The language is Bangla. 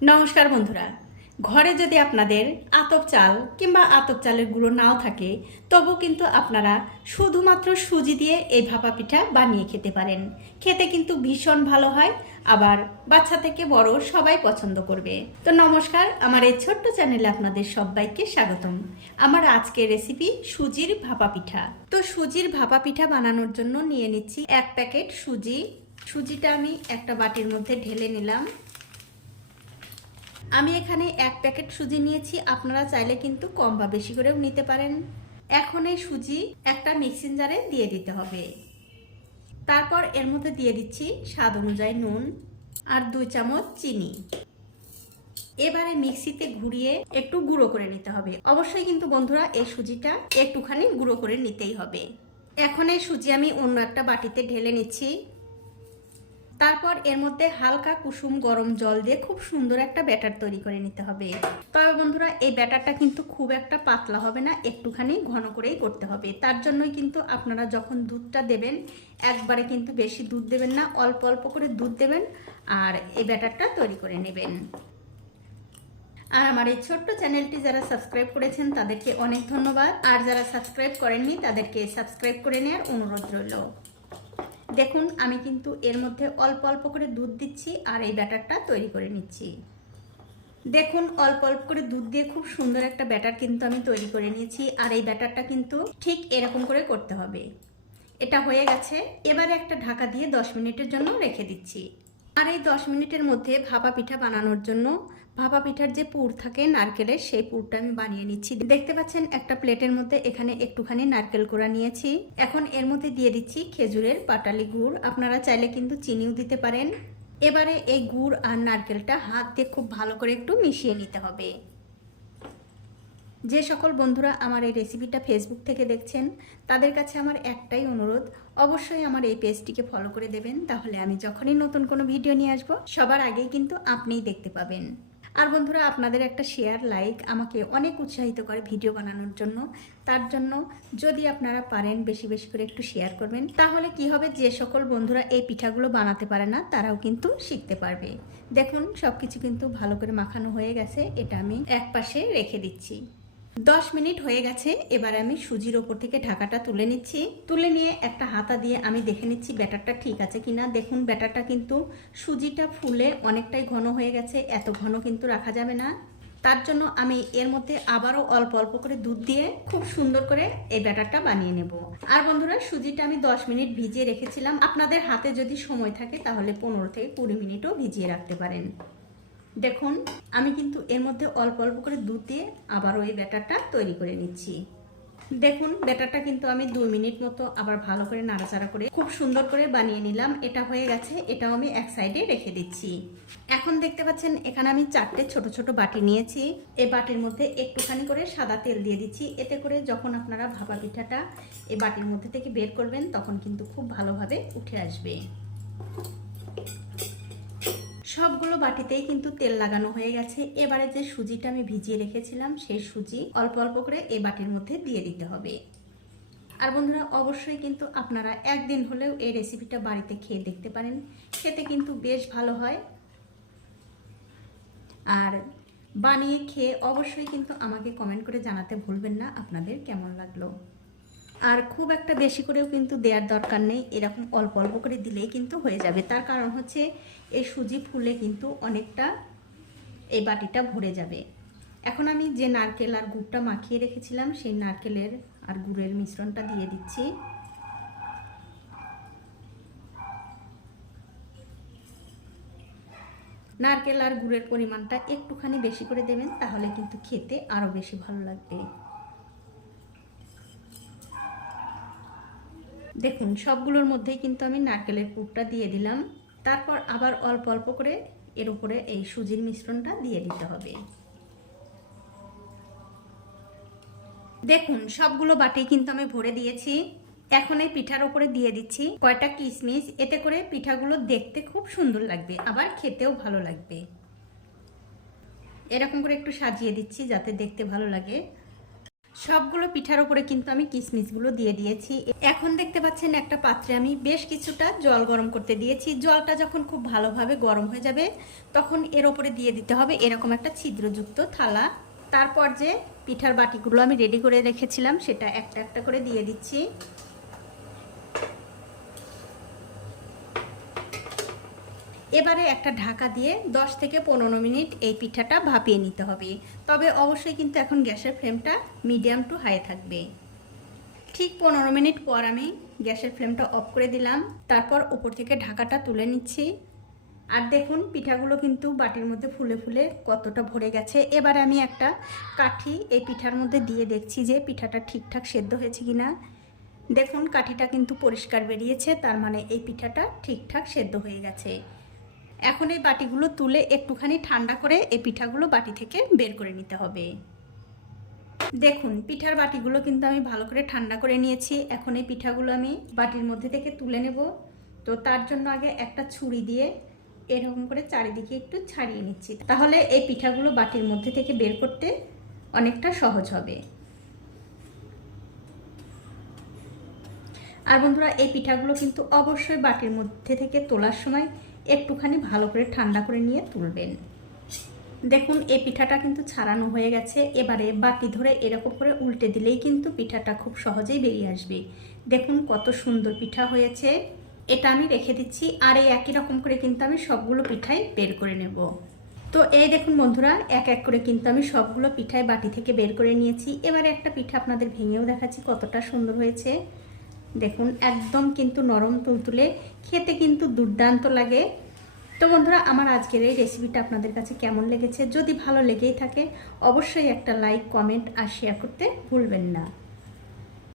নমস্কার বন্ধুরা, ঘরে যদি আপনাদের আতপ চাল কিংবা আতপ চালের গুঁড়ো নাও থাকে তবু কিন্তু আপনারা শুধুমাত্র সুজি দিয়ে এই ভাপা পিঠা বানিয়ে খেতে পারেন। খেতে কিন্তু ভীষণ ভালো হয়, আবার বাচ্চা থেকে বড় সবাই পছন্দ করবে। তো নমস্কার, আমার এই ছোট্ট চ্যানেলে আপনাদের সবাইকে স্বাগতম। আমার আজকের রেসিপি সুজির ভাপা পিঠা। তো সুজির ভাপা পিঠা বানানোর জন্য নিয়ে নিচ্ছি 1 প্যাকেট সুজি। সুজিটা আমি একটা বাটির মধ্যে ঢেলে নিলাম। আমি এখানে 1 প্যাকেট সুজি নিয়েছি, আপনারা চাইলে কিন্তু কম বা বেশি করেও নিতে পারেন। এখন এই সুজি একটা মিক্সিং জারে দিয়ে দিতে হবে। তারপর এর মধ্যে দিয়ে দিচ্ছি স্বাদ অনুযায়ী নুন আর 2 চামচ চিনি। এবারে মিক্সিতে ঘুরিয়ে একটু গুঁড়ো করে নিতে হবে। অবশ্যই কিন্তু বন্ধুরা এই সুজিটা একটুখানি গুঁড়ো করে নিতেই হবে। এখন এই সুজি আমি অন্য একটা বাটিতে ঢেলে নিচ্ছি। তারপর এর মধ্যে হালকা কুসুম গরম জল দিয়ে খুব সুন্দর একটা ব্যাটার তৈরি করে নিতে হবে। তবে বন্ধুরা এই ব্যাটারটা কিন্তু খুব একটা পাতলা হবে না, একটুখানি ঘন করেই করতে হবে। তার জন্যই কিন্তু আপনারা যখন দুধটা দেবেন একবারে কিন্তু বেশি দুধ দেবেন না, অল্প অল্প করে দুধ দেবেন আর এই ব্যাটারটা তৈরি করে নেবেন। আর আমার এই ছোট্ট চ্যানেলটি যারা সাবস্ক্রাইব করেছেন তাদেরকে অনেক ধন্যবাদ, আর যারা সাবস্ক্রাইব করেননি তাদেরকে সাবস্ক্রাইব করে নেওয়ার অনুরোধ রইল। দেখুন আমি কিন্তু এর মধ্যে অল্প অল্প করে দুধ দিচ্ছি আর এই ব্যাটারটা তৈরি করে নিচ্ছি। দেখুন অল্প অল্প করে দুধ দিয়ে খুব সুন্দর একটা ব্যাটার কিন্তু আমি তৈরি করে নিয়েছি, আর এই ব্যাটারটা কিন্তু ঠিক এরকম করে করতে হবে। এটা হয়ে গেছে, এবারে একটা ঢাকা দিয়ে 10 মিনিটের জন্য রেখে দিচ্ছি। আর এই 10 মিনিটের মধ্যে ভাপা পিঠা বানানোর জন্য ভাপা পিঠার যে পুর থাকে নারকেলের, সেই পুরটা আমি বানিয়ে নিচ্ছি। দেখতে পাচ্ছেন একটা প্লেটের মধ্যে এখানে একটুখানি নারকেল কোড়া নিয়েছি। এখন এর মধ্যে দিয়ে দিচ্ছি খেজুরের পাটালি গুড়, আপনারা চাইলে কিন্তু চিনিও দিতে পারেন। এবারে এই গুড় আর নারকেলটা হাত দিয়ে খুব ভালো করে একটু মিশিয়ে নিতে হবে। যে সকল বন্ধুরা আমার এই রেসিপিটা ফেসবুক থেকে দেখছেন তাদের কাছে আমার একটাই অনুরোধ, অবশ্যই আমার এই পেজটিকে ফলো করে দেবেন, তাহলে আমি যখনই নতুন কোনো ভিডিও নিয়ে আসব সবার আগেই কিন্তু আপনিই দেখতে পাবেন। আর বন্ধুরা আপনাদের একটা শেয়ার লাইক আমাকে অনেক উৎসাহিত করে ভিডিও বানানোর জন্য। তার জন্য যদি আপনারা পারেন বেশি বেশি করে একটু শেয়ার করবেন, তাহলে কি হবে, যে সকল বন্ধুরা এই পিঠাগুলো বানাতে পারে না তারাও কিন্তু শিখতে পারবে। দেখুন সব কিছু কিন্তু ভালো করে মাখানো হয়ে গেছে, এটা আমি এক পাশে রেখে দিচ্ছি। 10 মিনিট হয়ে গেছে, এবার আমি সুজির ওপর থেকে ঢাকাটা তুলে নিচ্ছি। তুলে নিয়ে একটা হাতা দিয়ে আমি দেখে নিচ্ছি ব্যাটারটা ঠিক আছে কিনা। দেখুন ব্যাটারটা কিন্তু সুজিটা ফুলে অনেকটাই ঘন হয়ে গেছে, এত ঘন কিন্তু রাখা যাবে না। তার জন্য আমি এর মধ্যে আবারও অল্প অল্প করে দুধ দিয়ে খুব সুন্দর করে এই ব্যাটারটা বানিয়ে নেব। আর বন্ধুরা সুজিটা আমি 10 মিনিট ভিজিয়ে রেখেছিলাম, আপনাদের হাতে যদি সময় থাকে তাহলে 15 থেকে 20 মিনিটও ভিজিয়ে রাখতে পারেন। দেখুন আমি কিন্তু এর মধ্যে অল্প অল্প করে দুধ দিয়ে আবারও এই ব্যাটারটা তৈরি করে নিচ্ছি। দেখুন ব্যাটারটা কিন্তু আমি 2 মিনিট মতো আবার ভালো করে নাড়াচাড়া করে খুব সুন্দর করে বানিয়ে নিলাম। এটা হয়ে গেছে, এটাও আমি এক সাইডে রেখে দিচ্ছি। এখন দেখতে পাচ্ছেন এখানে আমি 4টে ছোট ছোট বাটি নিয়েছি। এই বাটির মধ্যে একটুখানি করে সাদা তেল দিয়ে দিচ্ছি, এতে করে যখন আপনারা ভাপা পিঠাটা এই বাটির মধ্যে থেকে বের করবেন তখন কিন্তু খুব ভালোভাবে উঠে আসবে। সবগুলো বাটিতেই কিন্তু তেল লাগানো হয়ে গেছে। এবারে যে সুজিটা আমি ভিজিয়ে রেখেছিলাম সেই সুজি অল্প অল্প করে এই বাটির মধ্যে দিয়ে দিতে হবে। আর বন্ধুরা অবশ্যই কিন্তু আপনারা একদিন হলেও এই রেসিপিটা বাড়িতে খেয়ে দেখতে পারেন, খেতে কিন্তু বেশ ভালো হয়। আর বানিয়ে খেয়ে অবশ্যই কিন্তু আমাকে কমেন্ট করে জানাতে ভুলবেন না আপনাদের কেমন লাগলো। আর খুব একটা বেশি করেও কিন্তু দেওয়ার দরকার নেই, এরকম অল্প অল্প করে দিলেই কিন্তু হয়ে যাবে। তার কারণ হচ্ছে এই সুজি ফুলে কিন্তু অনেকটা এই বাটিটা ভরে যাবে। এখন আমি যে নারকেল আর গুড়টা মাখিয়ে রেখেছিলাম সেই নারকেলের আর গুড়ের মিশ্রণটা দিয়ে দিচ্ছি। নারকেল আর গুড়ের পরিমাণটা একটুখানি বেশি করে দেবেন, তাহলে কিন্তু খেতে আরও বেশি ভালো লাগবে। দেখুন সবগুলোর মধ্যেই কিন্তু আমি নারকেলের পুরটা দিয়ে দিলাম। তারপর আবার অল্প অল্প করে এর উপরে এই সুজির মিশ্রণটা দিয়ে দিতে হবে। দেখুন সবগুলো বাটি কিন্তু আমি ভরে দিয়েছি। এখন এই পিঠার উপরে দিয়ে দিচ্ছি কয়টা কিশমিশ, এতে করে পিঠাগুলো দেখতে খুব সুন্দর লাগবে, আবার খেতেও ভালো লাগবে। এরকম করে একটু সাজিয়ে দিচ্ছি যাতে দেখতে ভালো লাগে। সবগুলো পিঠার উপরে কিন্তু আমি কিশমিশগুলো দিয়ে দিয়েছি। এখন দেখতে পাচ্ছেন একটা পাত্রে আমি বেশ কিছুটা জল গরম করতে দিয়েছি। জলটা যখন খুব ভালোভাবে গরম হয়ে যাবে তখন এর ওপরে দিয়ে দিতে হবে এরকম একটা ছিদ্রযুক্ত থালা। তারপর যে পিঠার বাটিগুলো আমি রেডি করে রেখেছিলাম সেটা একটা একটা করে দিয়ে দিচ্ছি। এবারে একটা ঢাকা দিয়ে 10 থেকে 15 মিনিট এই পিঠাটা ভাপিয়ে নিতে হবে। তবে অবশ্যই কিন্তু এখন গ্যাসের ফ্লেমটা মিডিয়াম টু হাই থাকবে। ঠিক 15 মিনিট পর আমি গ্যাসের ফ্লেমটা অফ করে দিলাম। তারপর উপর থেকে ঢাকাটা তুলে নিচ্ছি। আর দেখুন পিঠাগুলো কিন্তু বাটির মধ্যে ফুলে ফুলে কতটা ভরে গেছে। এবার আমি একটা কাঠি এই পিঠার মধ্যে দিয়ে দেখছি যে পিঠাটা ঠিকঠাক সেদ্ধ হয়েছে কিনা। দেখুন কাঠিটা কিন্তু পরিষ্কার বেরিয়েছে, তার মানে এই পিঠাটা ঠিকঠাক সেদ্ধ হয়ে গেছে। এখন এই বাটিগুলো তুলে একটুখানি ঠান্ডা করে এই পিঠাগুলো বাটি থেকে বের করে নিতে হবে। দেখুন পিঠার বাটিগুলো কিন্তু আমি ভালো করে ঠান্ডা করে নিয়েছি। এখন এই পিঠাগুলো আমি বাটির মধ্যে থেকে তুলে নেব। তো তার জন্য আগে একটা ছুরি দিয়ে এরকম করে চারিদিকে একটু ছাড়িয়ে নিচ্ছি, তাহলে এই পিঠাগুলো বাটির মধ্যে থেকে বের করতে অনেকটা সহজ হবে। আর বন্ধুরা এই পিঠাগুলো কিন্তু অবশ্যই বাটির মধ্যে থেকে তোলার সময় একটুখানি ভালো করে ঠান্ডা করে নিয়ে তুলবেন। দেখুন এই পিঠাটা কিন্তু ছাড়ানো হয়ে গেছে। এবারে বাটি ধরে এরকম করে উল্টে দিলেই কিন্তু পিঠাটা খুব সহজেই বেরিয়ে আসবে। দেখুন কত সুন্দর পিঠা হয়েছে। এটা আমি রেখে দিচ্ছি। আর এই একই রকম করে কিন্তু আমি সবগুলো পিঠাই বের করে নেব। তো এই দেখুন বন্ধুরা এক এক করে কিন্তু আমি সবগুলো পিঠাই বাটি থেকে বের করে নিয়েছি। এবারে একটা পিঠা আপনাদের ভেঙেও দেখাচ্ছি কতটা সুন্দর হয়েছে। দেখুন একদম কিন্তু নরম তুলতুলে, খেতে কিন্তু দুর্দান্ত লাগে। তো বন্ধুরা আমার আজকের এই রেসিপিটা আপনাদের কাছে কেমন লেগেছে? যদি ভালো লেগেই থাকে অবশ্যই একটা লাইক, কমেন্ট আর শেয়ার করতে ভুলবেন না।